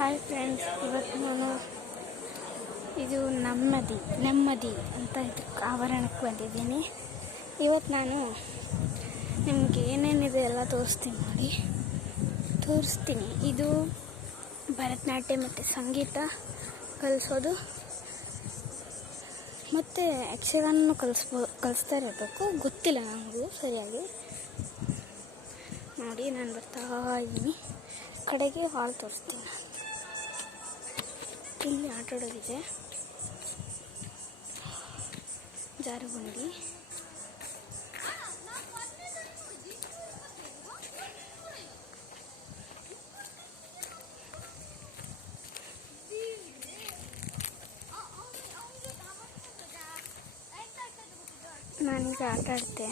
Hi friends, ಇವತ್ತು ನಾನು ಇದು ನೆಮ್ಮದಿ ಅಂತ ಇದಕ್ಕೆ ಆವರಣಕ್ಕೆ ಬಂದಿದ್ದೀನಿ. ಇವತ್ತು ನಾನು ನಿಮಗೆ ಏನೇನಿದೆ ಎಲ್ಲ ತೋರಿಸ್ತೀನಿ. ಇದು ಭರತನಾಟ್ಯ ಮತ್ತು ಸಂಗೀತ ಕಲಿಸೋದು ಮತ್ತು ಯಕ್ಷಗಾನನೂ ಕಲಿಸ್ತಾ ಇರಬೇಕು, ಗೊತ್ತಿಲ್ಲ ನನಗೂ ಸರಿಯಾಗಿ. ನೋಡಿ, ನಾನು ಬರ್ತಾ ಇದ್ದೀನಿ ಕಡೆಗೆ ಹಾಲ್ ತೋರಿಸ್ತೀನಿ. ಇಲ್ಲಿ ಆಟ ಆಡೋದಿದೆ, ಜಾರುಬಂಡಿ. ನಾನೀಗ ಆಟ ಆಡ್ತೆ.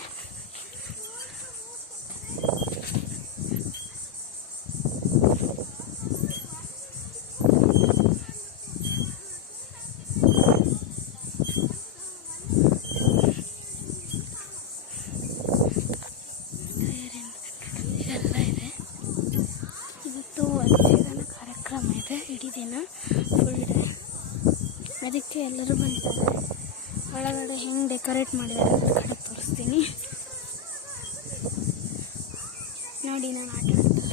ಇವತ್ತು ಯಕ್ಷಗಾನ ಕಾರ್ಯಕ್ರಮ ಇದೆ, ಇಡೀ ದಿನ ಫುಲ್ ಡೇ. ಅದಕ್ಕೆ ಎಲ್ಲರೂ ಬಂದಿದ್ದಾರೆ. ಒಳಗಡೆ ಹೆಂಗೆ ಡೆಕೋರೇಟ್ ಮಾಡಿದ್ದಾರೆ ಅಂತ ಕಡೆ ತೋರಿಸ್ತೀನಿ ನೋಡಿ. ನಾನು ಆಟ ಆಡ್ತೀನಿ.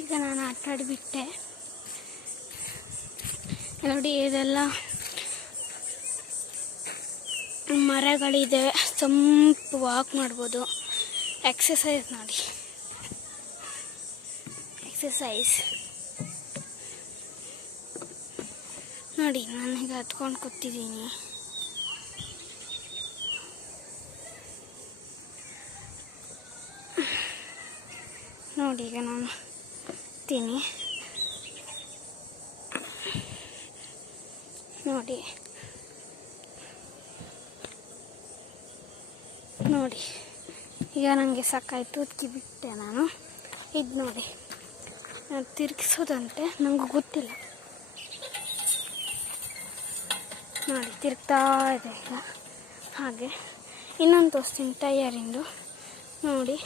ಈಗ ನಾನು ಆಟ ಆಡಿಬಿಟ್ಟೆ ನೋಡಿ. ಇದೆಲ್ಲ ಮರಗಳಿದೆ, ತಂಪು ವಾಕ್ ಮಾಡ್ಬೋದು. ಎಕ್ಸಸೈಸ್ ನೋಡಿ, ನೋಡಿ. ನಾನೀಗ ಹತ್ಕೊಂಡು ಕೂತಿದ್ದೀನಿ. ನೋಡಿ, ಈಗ ನಾನು ಹತ್ತೀನಿ ನೋಡಿ. ಈಗ ನನಗೆ ಸಾಕಾಯಿತು, ಅದಕ್ಕೆ ಬಿಟ್ಟೆ ನಾನು. ಇದು ನೋಡಿ, ನಾನು ತಿರುಗಿಸೋದಂತೆ, ನನಗೂ ಗೊತ್ತಿಲ್ಲ. ನೋಡಿ, ತಿರುಗ್ತಾ ಇದೆ ಈಗ. ಹಾಗೆ ಇನ್ನೊಂದು ತೋರಿಸ್ತೀನಿ, ಟಯರಿಂದು. ನೋಡಿ,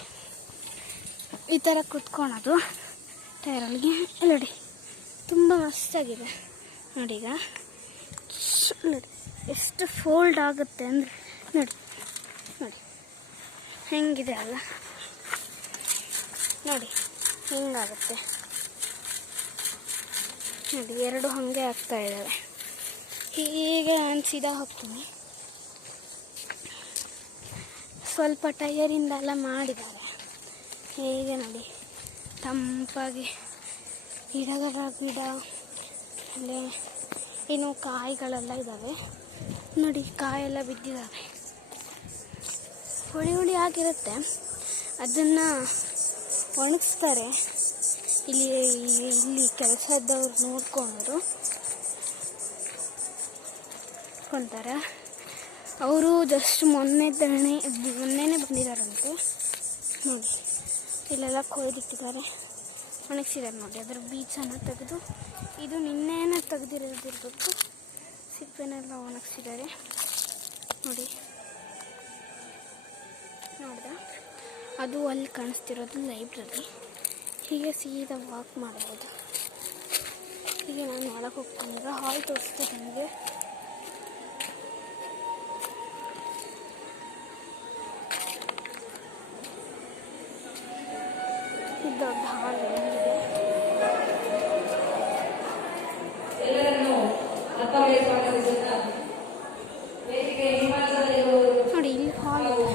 ಈ ಥರ ಕುತ್ಕೊಳೋದು ಟೈರಲ್ಲಿ. ನೋಡಿ, ತುಂಬ ಮಸ್ತಾಗಿದೆ ನೋಡಿ. ಈಗ ನೋಡಿ ಎಷ್ಟು ಫೋಲ್ಡ್ ಆಗುತ್ತೆ ಅಂದರೆ ನೋಡಿ ಹೆಂಗಿದೆ ಅಲ್ಲ. ನೋಡಿ ಹೆಂಗಾಗುತ್ತೆ ನೋಡಿ. ಎರಡು ಹಾಗೆ ಆಗ್ತಾ ಇದ್ದಾವೆ. ಹೀಗೆ ನಾನು ಸೀದಾ ಹೋಗ್ತೀನಿ. ಸ್ವಲ್ಪ ಟಯರಿಂದ ಎಲ್ಲ ಮಾಡಿದ್ದಾರೆ. ಹೇಗೆ ನೋಡಿ, ತಂಪಾಗಿ ಗಿಡ ಅಲ್ಲೇ ಇನ್ನು ಕಾಯಿಗಳೆಲ್ಲ ಇದ್ದಾವೆ ನೋಡಿ. ಕಾಯೆಲ್ಲ ಬಿದ್ದಿದ್ದಾವೆ, ಹುಳಿ ಆಗಿರುತ್ತೆ. ಅದನ್ನು ಒಣಗಿಸ್ತಾರೆ. ಇಲ್ಲಿ ಕೆಲಸದವ್ರು ನೋಡ್ಕೊಂತಾರೆ. ಅವರು ಜಸ್ಟ್ ಮೊನ್ನೆನೇ ಬಂದಿದ್ದಾರಂತೆ ನೋಡಿ. ಇಲ್ಲೆಲ್ಲ ಕೊಯ್ದಿಟ್ಟಿದ್ದಾರೆ, ಒಣಗಿಸಿದ್ದಾರೆ ನೋಡಿ. ಅದರ ಬೀಜನ ತೆಗೆದು, ಇದು ನಿನ್ನೆನೇ ತೆಗೆದಿರೋದಿರ್ಬೇಕು. ಸಿಪ್ಪೆನೆಲ್ಲ ಒಣಗಿಸಿದ್ದಾರೆ ನೋಡಿ. ನೋಡ್ದ, ಅದು ಅಲ್ಲಿ ಕಾಣಿಸ್ತಿರೋದು ಲೈಬ್ರರಿ. ಹೀಗೆ ಸೀದಾ ವಾಕ್ ಮಾಡ್ಬೋದು. ಹೀಗೆ ನಾನು ಒಳಗೆ ಹೋಗ್ತೀನಿ. ಈಗ ಹಾಲ್ ತೋರಿಸ್ತೆ ನನಗೆ. ಇದು ದೊಡ್ಡ ಹಾಲ್ ಇದೆ. ನೋಡಿ, ಇಲ್ಲಿ ಹಾಲ್ ಇದೆ.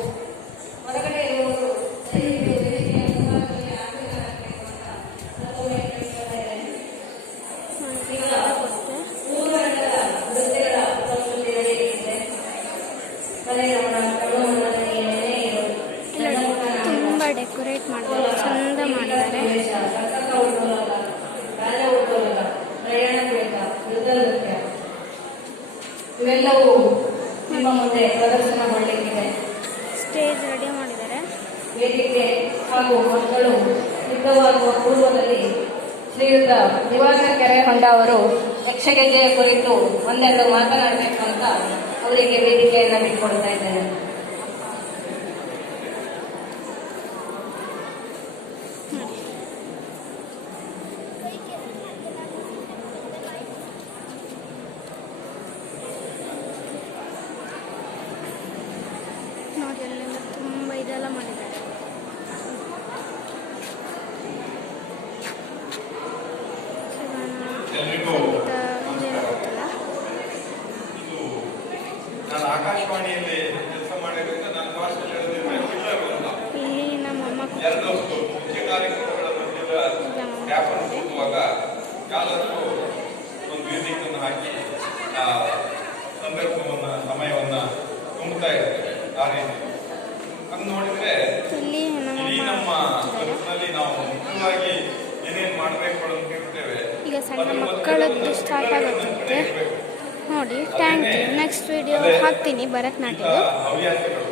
ತುಂಬ ಡೆಕೋರೇಟ್ ಮಾಡಿದ್ದಾರೆ, ಚಂದ ಮಾಡಿದ್ದಾರೆ. ಇವೆಲ್ಲವೂ ನಿಮ್ಮ ಮುಂದೆ ಪ್ರದರ್ಶನಗೊಳ್ಳಲಿದೆ. ಸ್ಟೇಜ್ ರೆಡಿ ಮಾಡಿದ್ದಾರೆ. ವೇದಿಕೆ ಹಾಗೂ ಮಕ್ಕಳು ಸಿದ್ಧವಾಗುವ ಪೂರ್ವದಲ್ಲಿ ಶ್ರೀಯುತ ದಿವಾಕರ್ ಕೆರೆಹೊಂಡ ಅವರು ಯಕ್ಷಗೆಜ್ಜೆಯ ಕುರಿತು ಒಂದೆರಡು ಮಾತನಾಡಬೇಕು ಅಂತ ಅವರಿಗೆ ವೇದಿಕೆಯನ್ನು ಬಿಟ್ಟುಕೊಡ್ತಾ ಇದ್ದೇನೆ. ನೋಡಿ ಅಲ್ಲೆಲ್ಲ ತುಂಬ ಇದೆಲ್ಲ ಮಾಡಿದ್ದಾರೆ. ಎಲ್ರಿಗೂ ಗೊತ್ತಲ್ಲ, ಇದು ನಾನು ಆಕಾಶವಾಣಿಯಲ್ಲಿ ಕೆಲಸ ಮಾಡಿರೋದ್ರಿಂದ ನನ್ನ ಭಾಷೆಯಲ್ಲಿ ಹೇಳೋದಿಲ್ಲ. ಇಲ್ಲಿ ನಮ್ಮಮ್ಮ ಎರಡು ಮುಖ್ಯ ಕಾರ್ಯಕ್ರಮಗಳ ಮಧ್ಯೆ ಗ್ಯಾಪನ್ನು ಕೂಡುವಾಗ ಯಾರಾದರೂ ಒಂದು ಮ್ಯೂಸಿಕ್ ಅನ್ನು ಹಾಕಿ ಆ ಸಂದರ್ಭವನ್ನ ಸಮಯವನ್ನ ತುಂಬುತ್ತಾ ಇರ್ತೇವೆ. ಆ ರೀತಿ ಅದು ನೋಡಿದ್ರೆ ಇಲ್ಲಿ ಇಡೀ ನಮ್ಮ ಬದುಕಿನಲ್ಲಿ ನಾವು ಮುಖ್ಯವಾಗಿ ಏನೇನು ಮಾಡಬೇಕು ಅಂತ ಇರ್ತೇವೆ. ಈಗ ಸಣ್ಣ ಮಕ್ಕಳದ್ದು ಸ್ಟಾರ್ಟ್ ಆಗುತ್ತಂತೆ ನೋಡಿ. Thank you. ನೆಕ್ಸ್ಟ್ ವಿಡಿಯೋ ಹಾಕ್ತೀನಿ ಭರತನಾಟ್ಯದ್ದು. ಹವ್ಯಾಸಗಳು